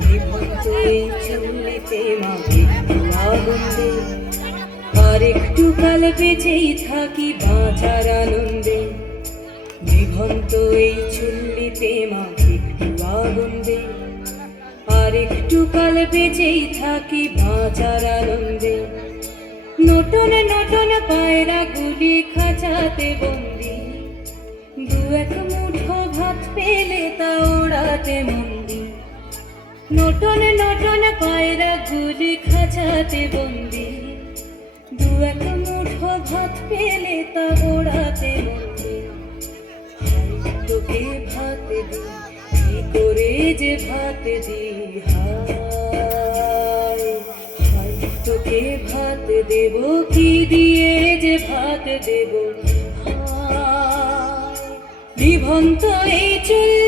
নিভন্ত চুল্লিতে মাকে আগুন দে আর একটু কাল বেঁচেই থাকি বাঁচার আনন্দে নিভন্ত এই চুল্লিতে মাকে আগুন দে আর একটু কাল বেঁচেই থাকি বাঁচার আনন্দে নটন নটন পায়রা গুলি খাঁচাতে বন্দি। দু এক ওড়াতে মন্দি নটন নটন পায়রা গুলি খাঁচাতে বন্দি। দু এক মুঠো ভাত পেলে তা ওড়াতে মন্দি তোকে ভাত দি কি করে যে ভাত দি তোকে ভাত দেব, কি দিয়ে যে ভাত দেব নিভন্ত এই তবে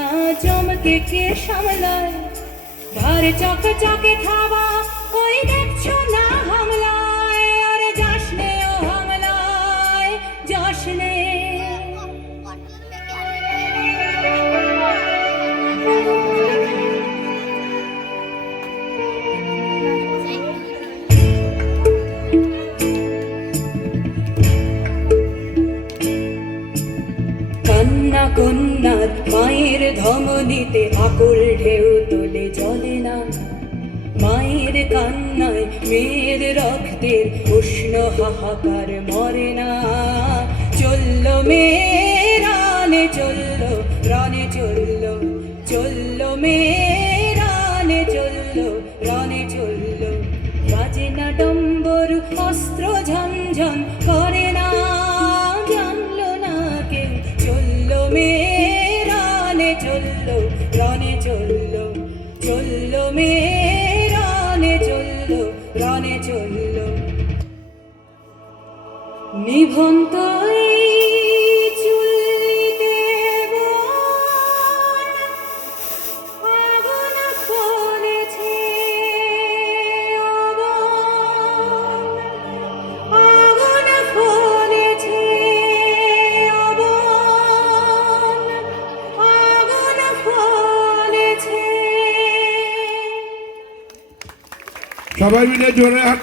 জমকে কে সামলায়? ঘরে চকে চকে খাওয়া ওই দেখছ না? কন্যার মায়ের ধমনীতে আকুল ঢেউ তোলে জলে না। মায়ের কান্নায় মেয়ের রক্তের উষ্ণ হাহাকার মরে না। চলল মেয়ে, রানে চলল রানে চলল চলল মেয়ে। ফলেছে সবাই মিলে জোরে হাত